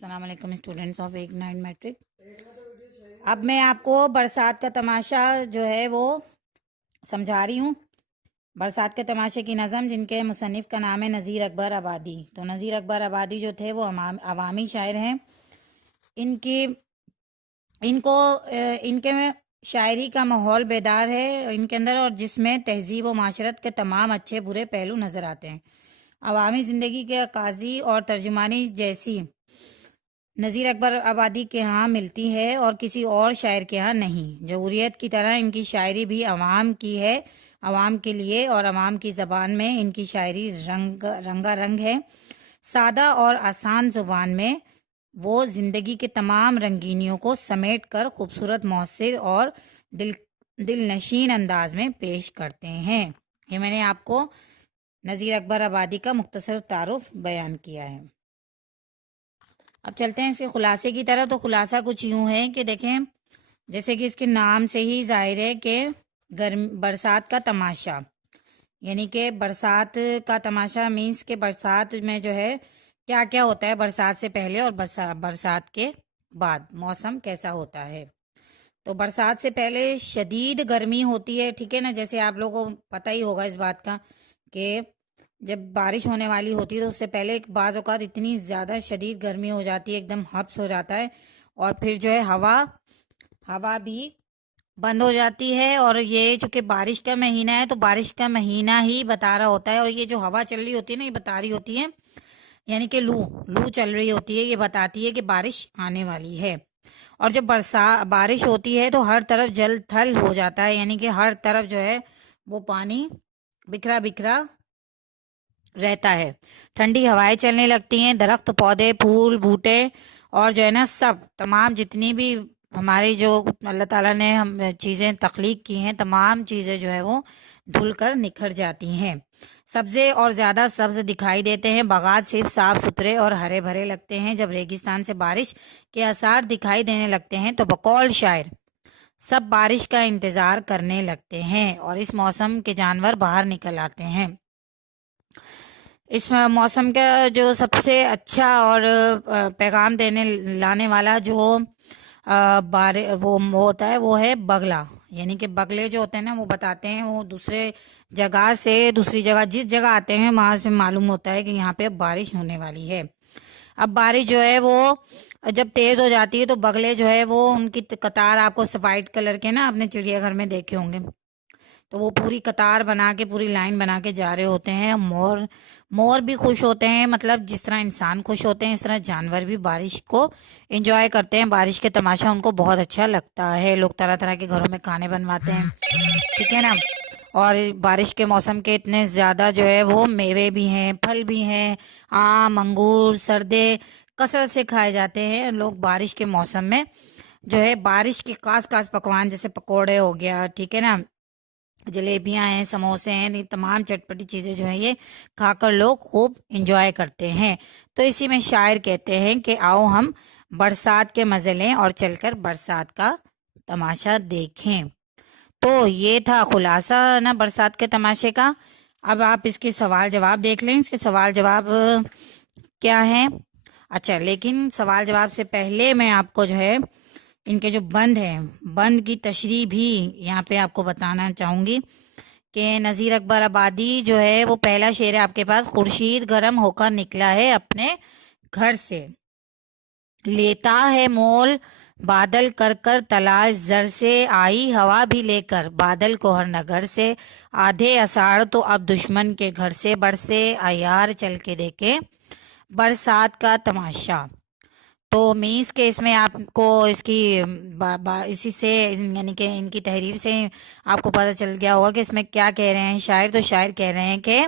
अस्सलाम वालेकुम students of 89 matric. अब मैं आपको बरसात का तमाशा जो है वो समझा रही हूँ। बरसात के तमाशे की नज़म जिनके मुसन्निफ़ का नाम है नज़ीर अकबर आबादी। तो नज़ीर अकबर आबादी जो थे वो अवामी शायर हैं। इनको इनके में शायरी का माहौल बेदार है इनके अंदर, और जिसमें तहजीब व माशरत के तमाम अच्छे बुरे पहलू नज़र आते हैं। अवामी ज़िंदगी के अक्कासी और तर्जुमानी जैसी नज़ीर अकबर आबादी के यहाँ मिलती है और किसी और शायर के यहाँ नहीं। जहूरियत की तरह इनकी शायरी भी अवाम की है, अवाम के लिए, और अवाम की ज़बान में इनकी शायरी रंगारंग है। सादा और आसान ज़ुबान में वो ज़िंदगी के तमाम रंगीनियों को समेट कर खूबसूरत, मौसर और दिलनशीन अंदाज में पेश करते हैं। ये मैंने आपको नज़ीर अकबर आबादी का मुख्तसर तारुफ बयान किया है। अब चलते हैं इसके खुलासे की तरफ। तो खुलासा कुछ यूं है कि देखें, जैसे कि इसके नाम से ही जाहिर है कि बरसात का तमाशा, यानी कि बरसात का तमाशा मीन्स के बरसात में जो है क्या क्या होता है, बरसात से पहले और बरसात के बाद मौसम कैसा होता है। तो बरसात से पहले शदीद गर्मी होती है, ठीक है ना। जैसे आप लोगों को पता ही होगा इस बात का कि जब बारिश होने वाली होती है तो उससे पहले बाज़ औक़ात इतनी ज़्यादा शदीद गर्मी हो जाती है, एकदम हब्स हो जाता है, और फिर जो है हवा भी बंद हो जाती है। और ये चूँकि बारिश का महीना है तो बारिश का महीना ही बता रहा होता है, और ये जो हवा चल रही होती है ना, ये बता रही होती है, यानी कि लू चल रही होती है, ये बताती है कि बारिश आने वाली है। और जब बारिश होती है तो हर तरफ जल थल हो जाता है, यानी कि हर तरफ जो है वो पानी बिखरा बिखरा रहता है। ठंडी हवाएं चलने लगती हैं, दरख्त, पौधे, फूल, बूटे और जो है ना सब तमाम जितनी भी हमारी जो अल्लाह ताला ने हम चीज़ें तख्लीक की हैं, तमाम चीज़ें जो है वो धुल कर निखर जाती हैं। सब्ज़े और ज़्यादा सब्ज़ दिखाई देते हैं, बागात सिर्फ साफ़ सुथरे और हरे भरे लगते हैं। जब रेगिस्तान से बारिश के आसार दिखाई देने लगते हैं तो बकौल शायर सब बारिश का इंतज़ार करने लगते हैं और इस मौसम के जानवर बाहर निकल आते हैं। इस मौसम का जो सबसे अच्छा और पैगाम देने लाने वाला जो वो होता है वो है बगला, यानी कि बगले जो होते हैं ना वो बताते हैं, वो दूसरे जगह से दूसरी जगह जिस जगह आते हैं वहाँ से मालूम होता है कि यहाँ पे अब बारिश होने वाली है। अब बारिश जो है वो जब तेज़ हो जाती है तो बगले जो है वो उनकी कतार, आपको वाइट कलर के ना अपने चिड़ियाघर में देखे होंगे, तो वो पूरी कतार बना के पूरी लाइन बना के जा रहे होते हैं। मोर भी खुश होते हैं, मतलब जिस तरह इंसान खुश होते हैं इस तरह जानवर भी बारिश को एंजॉय करते हैं। बारिश के तमाशा उनको बहुत अच्छा लगता है। लोग तरह तरह के घरों में खाने बनवाते हैं, ठीक है ना। और बारिश के मौसम के इतने ज़्यादा जो है वो मेवे भी हैं, फल भी हैं, आम, अंगूर, सरदे कसरत से खाए जाते हैं। लोग बारिश के मौसम में जो है बारिश के खास पकवान जैसे पकोड़े हो गया, ठीक है ना, जलेबियां हैं, समोसे हैं, ये तमाम चटपटी चीज़ें जो हैं ये खाकर लोग खूब इंजॉय करते हैं। तो इसी में शायर कहते हैं कि आओ हम बरसात के मज़े लें और चलकर बरसात का तमाशा देखें। तो ये था खुलासा ना बरसात के तमाशे का। अब आप इसके सवाल जवाब देख लें। इसके सवाल जवाब क्या हैं। अच्छा, लेकिन सवाल जवाब से पहले मैं आपको जो है इनके जो बंद हैं, बंद की तशरीह भी यहाँ पे आपको बताना चाहूँगी कि नज़ीर अकबर आबादी जो है वो पहला शेर है आपके पास। खुर्शीद गर्म होकर निकला है अपने घर से, लेता है मोल बादल कर कर तलाश जर से, आई हवा भी लेकर बादल को हर नगर से, आधे अषाढ़ तो अब दुश्मन के घर से बरसे, आयार चल के देखे बरसात का तमाशा। तो मीन्स के इसमें आपको इसकी इसी से यानी कि इनकी तहरीर से आपको पता चल गया होगा कि इसमें क्या कह रहे हैं शायर। तो शायर कह रहे हैं कि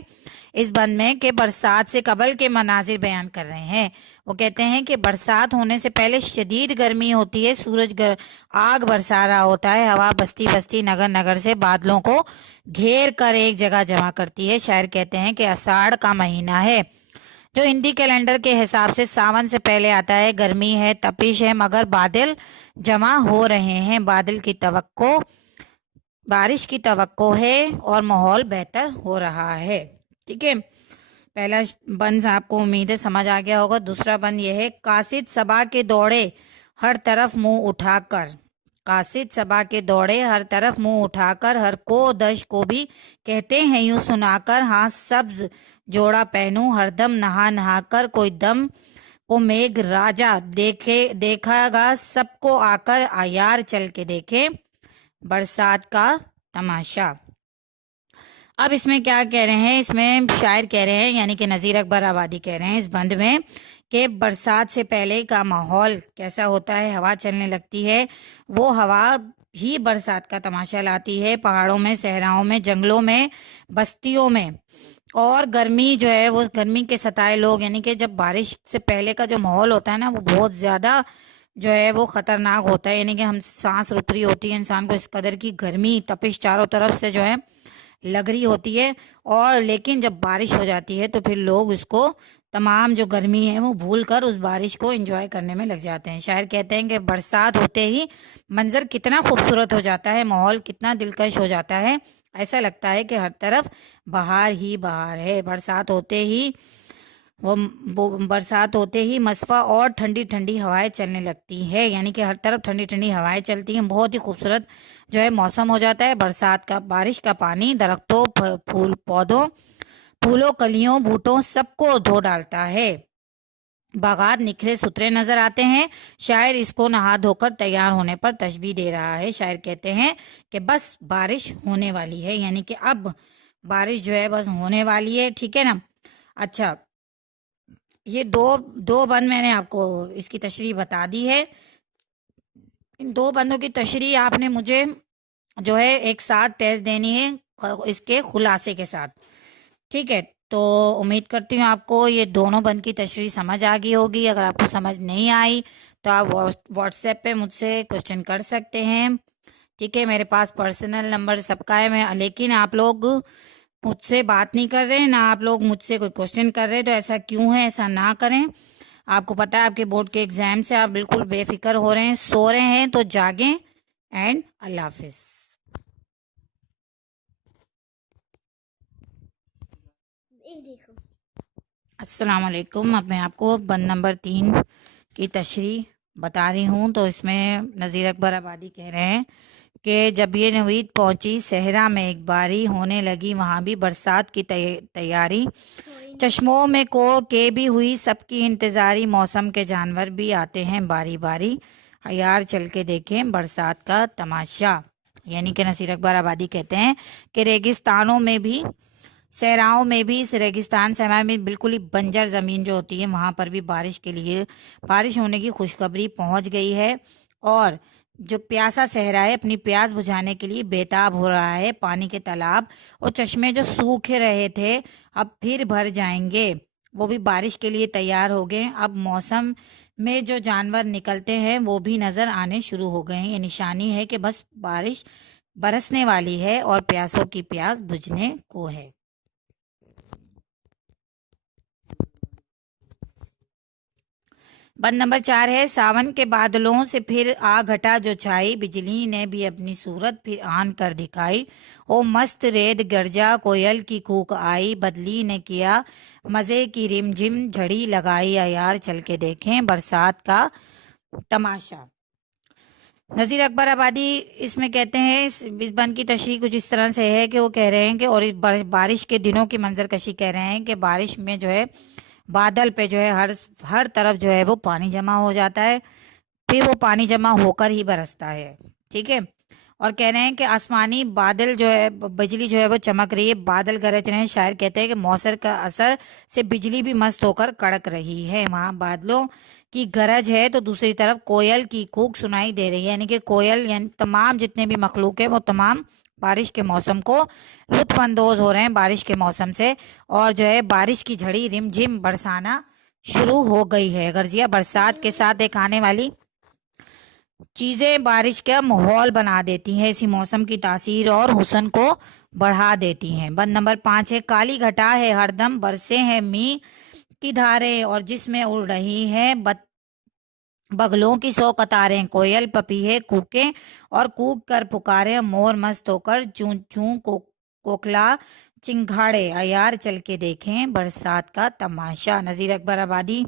इस बंद में कि बरसात से कबल के मनाजिर बयान कर रहे हैं। वो कहते हैं कि बरसात होने से पहले शदीद गर्मी होती है, सूरज आग बरसा रहा होता है, हवा बस्ती बस्ती नगर नगर से बादलों को घेर कर एक जगह जमा करती है। शायर कहते हैं कि आषाढ़ का महीना है जो हिंदी कैलेंडर के हिसाब से सावन से पहले आता है। गर्मी है, तपिश है, मगर बादल जमा हो रहे हैं, बारिश की तवक्को है और माहौल बेहतर हो रहा है, ठीक है। पहला बंद आपको उम्मीद है समझ आ गया होगा। दूसरा बंद यह है, कासिद सबा के दौड़े हर तरफ मुंह उठाकर। कासिद सबा के दौड़े हर तरफ मुंह उठाकर, हर को दश को भी कहते हैं यूं सुनाकर। हाँ सब्ज जोड़ा पहनूं हरदम नहा नहा कर, कोई दम को मेघ राजा देखागा सबको आकर, यार चल के देखे बरसात का तमाशा। अब इसमें क्या कह रहे हैं, इसमें शायर कह रहे हैं यानी कि नज़ीर अकबर आबादी कह रहे हैं इस बंद में कि बरसात से पहले का माहौल कैसा होता है, हवा चलने लगती है, वो हवा ही बरसात का तमाशा लाती है। पहाड़ों में, सहराओं में, जंगलों में, बस्तियों में। और गर्मी जो है वो गर्मी के सताए लोग, यानी कि जब बारिश से पहले का जो माहौल होता है ना, वो बहुत ज़्यादा जो है वो खतरनाक होता है, यानी कि हम सांस रुक रही होती है इंसान को, इस कदर की गर्मी तपिश चारों तरफ से जो है लग रही होती है। और लेकिन जब बारिश हो जाती है तो फिर लोग उसको, तमाम जो गर्मी है वो भूल कर उस बारिश को एंजॉय करने में लग जाते हैं। शायर कहते हैं कि बरसात होते ही मंजर कितना खूबसूरत हो जाता है, माहौल कितना दिलकश हो जाता है, ऐसा लगता है कि हर तरफ बहार ही बहार है। बरसात होते ही मसफा और ठंडी ठंडी हवाएं चलने लगती है, यानी कि हर तरफ ठंडी ठंडी हवाएं चलती हैं। बहुत ही खूबसूरत जो है मौसम हो जाता है बरसात का। बारिश का पानी दरख्तों, फूल पौधों, फूलों, कलियों, बूटों सबको धो डालता है। बागात निखरे सुथरे नजर आते हैं। शायर इसको नहा धोकर तैयार होने पर तशबीह दे रहा है। शायर कहते हैं कि बस बारिश होने वाली है, यानी कि अब बारिश जो है बस होने वाली है, ठीक है ना। अच्छा, ये दो बंद मैंने आपको इसकी तशरीह बता दी है। इन दो बंदों की तशरीह आपने मुझे जो है एक साथ टेस्ट देनी है इसके खुलासे के साथ, ठीक है। तो उम्मीद करती हूँ आपको ये दोनों बंद की तशरीह समझ आ गई होगी। अगर आपको समझ नहीं आई तो आप व्हाट्सएप पे मुझसे क्वेश्चन कर सकते हैं, ठीक है। मेरे पास पर्सनल नंबर सबका है, मैं लेकिन आप लोग मुझसे बात नहीं कर रहे, ना आप लोग मुझसे कोई क्वेश्चन कर रहे, तो ऐसा क्यों है? ऐसा ना करें। आपको पता है आपके बोर्ड के एग्जाम से आप बिल्कुल बेफिक्र हो रहे हैं, सो रहे हैं, तो जागें। एंड अल्लाह हाफिज। अस्सलाम वालेकुम। अब मैं आपको बंद नंबर 3 की तशरीह बता रही हूँ। तो इसमें नज़ीर अकबर आबादी कह रहे हैं कि जब ये नवीद पहुंची सहरा में एक बारी, होने लगी वहाँ भी बरसात की तैयारी। चश्मों में को के भी हुई सबकी इंतज़ारी, मौसम के जानवर भी आते हैं बारी बारी, यार चल के देखें बरसात का तमाशा। यानी कि नज़ीर अकबर आबादी कहते हैं कि रेगिस्तानों में भी, सहराओं में भी, इस रेगिस्तान सहरा में बिल्कुल ही बंजर ज़मीन जो होती है वहाँ पर भी बारिश के लिए, बारिश होने की खुशखबरी पहुँच गई है। और जो प्यासा सहरा है अपनी प्यास बुझाने के लिए बेताब हो रहा है। पानी के तालाब और चश्मे जो सूख रहे थे अब फिर भर जाएंगे, वो भी बारिश के लिए तैयार हो गए। अब मौसम में जो जानवर निकलते हैं वो भी नज़र आने शुरू हो गए हैं। ये निशानी है कि बस बारिश बरसने वाली है और प्यासों की प्यास बुझने को है। बंद नंबर 4 है, सावन के बादलों से फिर आ घटा जो छाई, बिजली ने भी अपनी सूरत फिर आन कर दिखाई। ओ मस्त रेत गरजा कोयल की कूक आई, बदली ने किया मजे की रिमझिम झड़ी लगाई, यार चल के देखें बरसात का तमाशा। नज़ीर अकबर आबादी इसमें कहते हैं, इस बंद की तशरीह कुछ इस तरह से है कि वो कह रहे हैं कि, और बारिश के दिनों की मंजर कशी कह रहे हैं कि बारिश में जो है बादल पे जो है हर तरफ जो है वो पानी जमा हो जाता है, फिर वो पानी जमा होकर ही बरसता है, ठीक है। और कह रहे हैं कि आसमानी बादल जो है, बिजली जो है वो चमक रही है, बादल गरज रहे हैं। शायर कहते हैं कि मौसम का असर से बिजली भी मस्त होकर कड़क रही है। वहाँ बादलों की गरज है तो दूसरी तरफ कोयल की कूक सुनाई दे रही है, यानी कि कोयल यानी तमाम जितने भी मखलूक है वो तमाम बारिश के मौसम को लुत्फ अंदोज हो रहे हैं बारिश के मौसम से। और जो है बारिश की झड़ी रिमझिम बरसाना शुरू हो गई है। गर्जिया बरसात के साथ एक आने वाली चीजें बारिश का माहौल बना देती हैं, इसी मौसम की तासीर और हुस्न को बढ़ा देती हैं। बंद नंबर 5 है, काली घटा है हरदम बरसे हैं मी की धारे, और जिसमें उड़ रही है बगलों की 100 कतारें, कोयल पपीहे कूके और कूक कर पुकारे, मोर मस्त होकर चूं चूं कोकला चिंगाड़े अयार चल के देखें बरसात का तमाशा। नज़ीर अकबर आबादी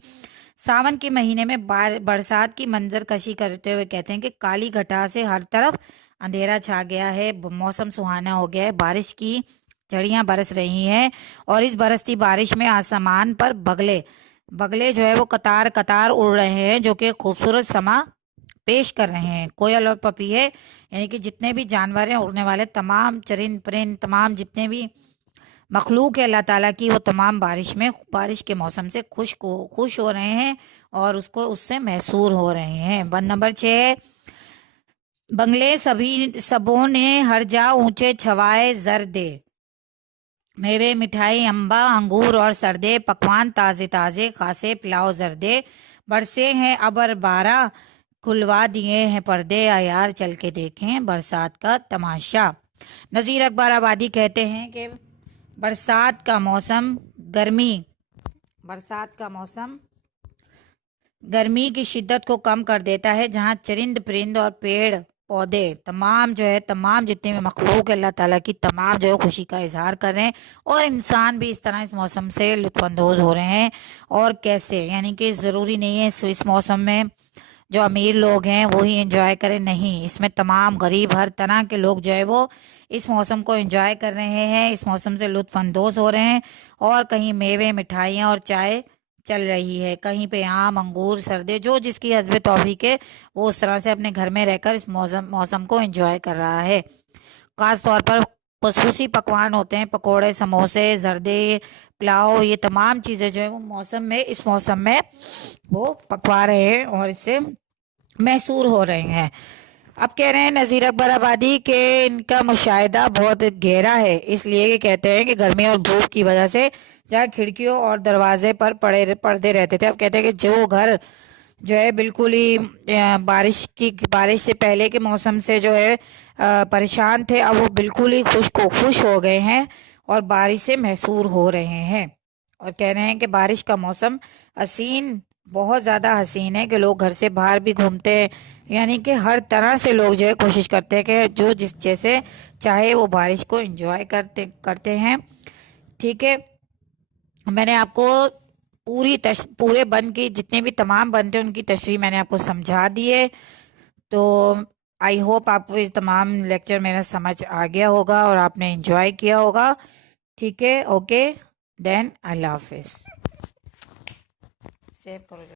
सावन के महीने में बरसात की मंजर कशी करते हुए कहते हैं कि काली घटा से हर तरफ अंधेरा छा गया है, मौसम सुहाना हो गया है, बारिश की झड़ियां बरस रही हैं और इस बरसती बारिश में आसमान पर बगले बगले जो है वो कतार कतार उड़ रहे हैं, जो कि खूबसूरत समा पेश कर रहे हैं। कोयल और पपीहे यानी कि जितने भी जानवर हैं, उड़ने वाले तमाम चरिंद परिंद, तमाम जितने भी मखलूक है अल्लाह ताला की, वो तमाम बारिश के मौसम से खुश हो रहे हैं और उससे मैसूर हो रहे हैं। 1 नंबर 6, बंगले सबों ने हर जा ऊंचे छवाए जर्दे, मेवे मिठाई अम्बा अंगूर और सरदे, पकवान ताजे ताजे खासे पिलाओ जर्दे, बरसे हैं अबर बारा खुलवा दिए हैं पर्दे, आयार चल के देखें बरसात का तमाशा। नज़ीर अकबर आबादी कहते हैं कि बरसात का मौसम गर्मी की शिद्दत को कम कर देता है, जहाँ चरिंद परिंद और पेड़ पौधे तमाम जितने भी मखलूक अल्लाह ताला की, तमाम जो है खुशी का इजहार कर रहे हैं और इंसान भी इस तरह इस मौसम से लुत्फानंदोज हो रहे हैं। और कैसे, यानी कि ज़रूरी नहीं है इस मौसम में जो अमीर लोग हैं वो ही एंजॉय करें, नहीं, इसमें तमाम गरीब हर तरह के लोग जो है वो इस मौसम को एंजॉय कर रहे हैं, इस मौसम से लुत्फानंदोज हो रहे हैं। और कहीं मेवे मिठाइयाँ और चाय चल रही है, कहीं पे आम अंगूर सरदे, जो जिसकी हस्बे तौफीक है वो उस तरह से अपने घर में रहकर इस मौसम को एंजॉय कर रहा है। खास तौर पर खसूसी पकवान होते हैं, पकोड़े समोसे जर्दे पुलाव, ये तमाम चीज़ें जो है वो इस मौसम में वो पकवा रहे हैं और इससे मैसूर हो रहे हैं। अब कह रहे हैं नज़ीर अकबर आबादी के इनका मुशाहिदा बहुत गहरा है, इसलिए ये कहते हैं कि गर्मी और धूप की वजह से जहाँ खिड़कियों और दरवाजे पर पर्दे रहते थे, अब कहते हैं कि जो घर जो है बिल्कुल ही बारिश से पहले के मौसम से जो है परेशान थे, अब वो बिल्कुल ही खुश हो गए हैं और बारिश से मैसूर हो रहे हैं। और कह रहे हैं कि बारिश का मौसम बहुत ज़्यादा हसीन है कि लोग घर से बाहर भी घूमते हैं, यानी कि हर तरह से लोग जो है कोशिश करते हैं कि जो जिस जैसे चाहे वो बारिश को एंजॉय करते हैं। ठीक है, मैंने आपको पूरे बंद की जितने भी तमाम बंद थे उनकी तशरीह मैंने आपको समझा दी है। तो आई होप आपको इस तमाम लेक्चर मेरा समझ आ गया होगा और आपने एंजॉय किया होगा। ठीक है, ओके देन, अल्लाह हाफिज़। सेव करो।